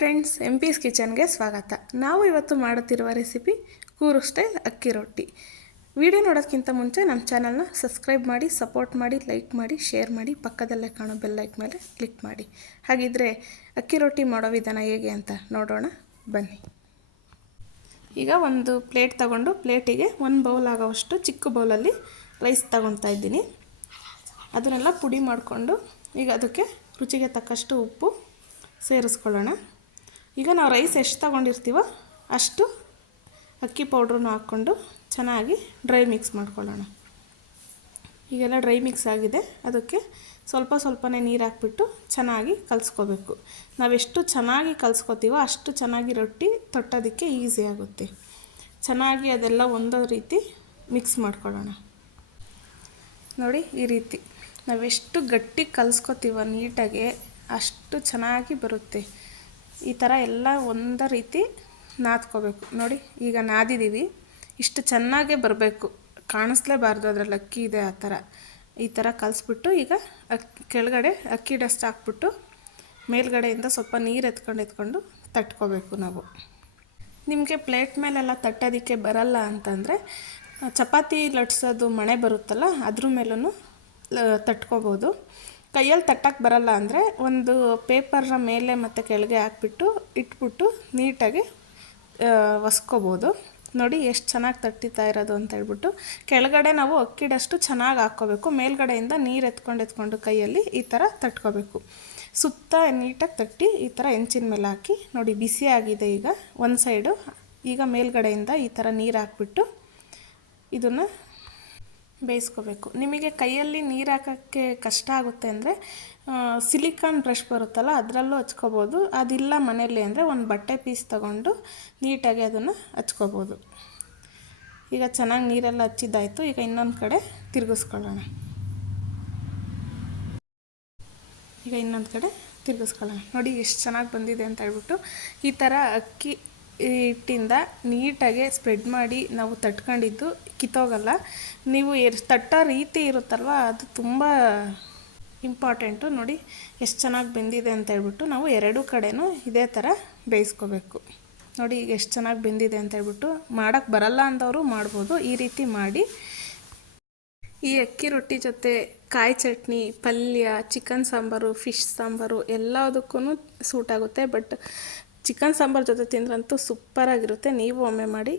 Friends M piece ಕಿಚನ್ಗೆ ಸ್ವಾಗತ. ನಾವು ಇವತ್ತು ಮಾಡುತ್ತಿರುವ ರೆಸಿಪಿ ಕೂರು ಸ್ಟೈಲ್ ಅಕ್ಕಿ ರೊಟ್ಟಿ. ವಿಡಿಯೋ ನೋಡೋಕ್ಕಿಂತ ಮುಂಚೆ ನಮ್ಮ ಚಾನಲ್ನ ಸಬ್ಸ್ಕ್ರೈಬ್ ಮಾಡಿ, ಸಪೋರ್ಟ್ ಮಾಡಿ, ಲೈಕ್ ಮಾಡಿ, ಶೇರ್ ಮಾಡಿ, ಪಕ್ಕದಲ್ಲೇ ಕಾಣೋ ಬೆಲ್ ಲೈಕ್ ಮೇಲೆ ಕ್ಲಿಕ್ ಮಾಡಿ. ಹಾಗಿದ್ರೆ ಅಕ್ಕಿ ರೊಟ್ಟಿ ಮಾಡೋ ವಿಧಾನ ಹೇಗೆ ಅಂತ ನೋಡೋಣ. ಬನ್ನಿ. ಈಗ ಒಂದು ಪ್ಲೇಟ್ ತಗೊಂಡು ಪ್ಲೇಟಿಗೆ ಒಂದು ಬೌಲ್ ಆಗೋವಷ್ಟು ಚಿಕ್ಕ ಬೌಲಲ್ಲಿ ರೈಸ್ ತಗೊತಾ ಇದ್ದೀನಿ. ಅದನ್ನೆಲ್ಲ ಪುಡಿ ಮಾಡಿಕೊಂಡು ಈಗ ಅದಕ್ಕೆ ರುಚಿಗೆ ತಕ್ಕಷ್ಟು ಉಪ್ಪು ಸೇರಿಸ್ಕೊಳ್ಳೋಣ. ಈಗ ನಾವು ರೈಸ್ ಎಷ್ಟು ತಗೊಂಡಿರ್ತೀವೋ ಅಷ್ಟು ಅಕ್ಕಿ ಪೌಡ್ರನ್ನು ಹಾಕ್ಕೊಂಡು ಚೆನ್ನಾಗಿ ಡ್ರೈ ಮಿಕ್ಸ್ ಮಾಡ್ಕೊಳ್ಳೋಣ. ಈಗೆಲ್ಲ ಡ್ರೈ ಮಿಕ್ಸ್ ಆಗಿದೆ. ಅದಕ್ಕೆ ಸ್ವಲ್ಪ ಸ್ವಲ್ಪನೇ ನೀರು ಹಾಕ್ಬಿಟ್ಟು ಚೆನ್ನಾಗಿ ಕಲಿಸ್ಕೋಬೇಕು. ನಾವೆಷ್ಟು ಚೆನ್ನಾಗಿ ಕಲಿಸ್ಕೋತೀವೋ ಅಷ್ಟು ಚೆನ್ನಾಗಿ ರೊಟ್ಟಿ ತೊಟ್ಟೋದಕ್ಕೆ ಈಸಿ ಆಗುತ್ತೆ. ಚೆನ್ನಾಗಿ ಅದೆಲ್ಲ ಒಂದೋ ರೀತಿ ಮಿಕ್ಸ್ ಮಾಡ್ಕೊಳ್ಳೋಣ. ನೋಡಿ ಈ ರೀತಿ ನಾವೆಷ್ಟು ಗಟ್ಟಿ ಕಲಿಸ್ಕೋತೀವೋ ನೀಟಾಗಿ ಅಷ್ಟು ಚೆನ್ನಾಗಿ ಬರುತ್ತೆ. ಈ ಥರ ಎಲ್ಲ ಒಂದೇ ರೀತಿ ನಾದ್ಕೋಬೇಕು. ನೋಡಿ, ಈಗ ನಾದಿದ್ದೀವಿ ಇಷ್ಟು ಚೆನ್ನಾಗೇ ಬರಬೇಕು. ಕಾಣಿಸ್ಲೇಬಾರ್ದು ಅದರಲ್ಲಿ ಅಕ್ಕಿ ಇದೆ ಆ ಥರ. ಈ ಥರ ಕಲಿಸ್ಬಿಟ್ಟು ಈಗ ಅಕ್ಕಿ ಕೆಳಗಡೆ ಅಕ್ಕಿ ಡಸ್ಟ್ ಹಾಕ್ಬಿಟ್ಟು ಮೇಲ್ಗಡೆಯಿಂದ ಸ್ವಲ್ಪ ನೀರು ಎತ್ಕೊಂಡು ಎತ್ಕೊಂಡು ತಟ್ಕೋಬೇಕು ನಾವು. ನಿಮಗೆ ಪ್ಲೇಟ್ ಮೇಲೆಲ್ಲ ತಟ್ಟೋದಕ್ಕೆ ಬರಲ್ಲ ಅಂತಂದರೆ, ಚಪಾತಿ ಲಟ್ಸೋದು ಮಣೆ ಬರುತ್ತಲ್ಲ, ಅದ್ರ ಮೇಲೂ ತಟ್ಕೋಬೋದು. ಕೈಯಲ್ಲಿ ತಟ್ಟಕ್ಕೆ ಬರಲ್ಲ ಅಂದರೆ ಒಂದು ಪೇಪರ್ನ ಮೇಲೆ ಮತ್ತು ಕೆಳಗೆ ಹಾಕ್ಬಿಟ್ಟು, ಇಟ್ಬಿಟ್ಟು ನೀಟಾಗಿ ಒಸ್ಕೋಬೋದು. ನೋಡಿ ಎಷ್ಟು ಚೆನ್ನಾಗಿ ತಟ್ಟಿತಾ ಇರೋದು ಅಂತ ಹೇಳ್ಬಿಟ್ಟು. ಕೆಳಗಡೆ ನಾವು ಅಕ್ಕಿಡಷ್ಟು ಚೆನ್ನಾಗಿ ಹಾಕ್ಕೋಬೇಕು. ಮೇಲ್ಗಡೆಯಿಂದ ನೀರು ಎತ್ಕೊಂಡು ಎತ್ಕೊಂಡು ಕೈಯಲ್ಲಿ ಈ ಥರ ತಟ್ಕೋಬೇಕು. ಸುತ್ತ ನೀಟಾಗಿ ತಟ್ಟಿ ಈ ಥರ ಹೆಂಚಿನ ಮೇಲೆ ಹಾಕಿ. ನೋಡಿ ಬಿಸಿ ಆಗಿದೆ ಈಗ. ಒಂದು ಸೈಡು ಈಗ ಮೇಲ್ಗಡೆಯಿಂದ ಈ ಥರ ನೀರು ಹಾಕ್ಬಿಟ್ಟು ಇದನ್ನು ಬೇಯಿಸ್ಕೋಬೇಕು. ನಿಮಗೆ ಕೈಯಲ್ಲಿ ನೀರು ಹಾಕೋಕ್ಕೆ ಕಷ್ಟ ಆಗುತ್ತೆ ಅಂದರೆ ಸಿಲಿಕಾನ್ ಬ್ರಷ್ ಬರುತ್ತಲ್ಲ, ಅದರಲ್ಲೂ ಹಚ್ಕೋಬೋದು. ಅದಿಲ್ಲ ಮನೆಯಲ್ಲಿ ಅಂದರೆ ಒಂದು ಬಟ್ಟೆ ಪೀಸ್ ತಗೊಂಡು ನೀಟಾಗಿ ಅದನ್ನು ಹಚ್ಕೋಬೋದು. ಈಗ ಚೆನ್ನಾಗಿ ನೀರೆಲ್ಲ ಹಚ್ಚಿದ್ದಾಯಿತು. ಈಗ ಇನ್ನೊಂದು ಕಡೆ ತಿರುಗಿಸ್ಕೊಳ್ಳೋಣ. ಈಗ ಇನ್ನೊಂದು ಕಡೆ ತಿರುಗಿಸ್ಕೊಳ್ಳೋಣ. ನೋಡಿ, ಎಷ್ಟು ಚೆನ್ನಾಗಿ ಬಂದಿದೆ ಅಂತ ಹೇಳ್ಬಿಟ್ಟು ಈ ಥರ ಅಕ್ಕಿ ಹಿಟ್ಟಿಂದ ನೀಟಾಗಿ ಸ್ಪ್ರೆಡ್ ಮಾಡಿ ನಾವು ತಟ್ಕೊಂಡಿದ್ದು ಕಿತ್ತೋಗಲ್ಲ. ನೀವು ಎರ್ ತಟ್ಟೋ ರೀತಿ ಇರುತ್ತಲ್ವ, ಅದು ತುಂಬ ಇಂಪಾರ್ಟೆಂಟು. ನೋಡಿ, ಎಷ್ಟು ಚೆನ್ನಾಗಿ ಬೆಂದಿದೆ ಅಂತ ಹೇಳ್ಬಿಟ್ಟು ನಾವು ಎರಡೂ ಕಡೆನೂ ಇದೇ ಥರ ಬೇಯಿಸ್ಕೋಬೇಕು. ನೋಡಿ, ಈಗ ಎಷ್ಟು ಚೆನ್ನಾಗಿ ಬೆಂದಿದೆ ಅಂತ ಹೇಳ್ಬಿಟ್ಟು ಮಾಡೋಕ್ಕೆ ಬರಲ್ಲ ಅಂದವರು ಮಾಡ್ಬೋದು, ಈ ರೀತಿ ಮಾಡಿ. ಈ ಅಕ್ಕಿ ರೊಟ್ಟಿ ಜೊತೆ ಕಾಯಿ ಚಟ್ನಿ, ಪಲ್ಯ, ಚಿಕನ್ ಸಾಂಬಾರು, ಫಿಶ್ ಸಾಂಬಾರು ಎಲ್ಲದಕ್ಕೂ ಸೂಟ್ ಆಗುತ್ತೆ. ಬಟ್ ಚಿಕನ್ ಸಾಂಬಾರ್ ಜೊತೆ ತಿಂದ್ರಂತೂ ಸೂಪರಾಗಿರುತ್ತೆ ನೀವು ಒಮ್ಮೆ ಮಾಡಿ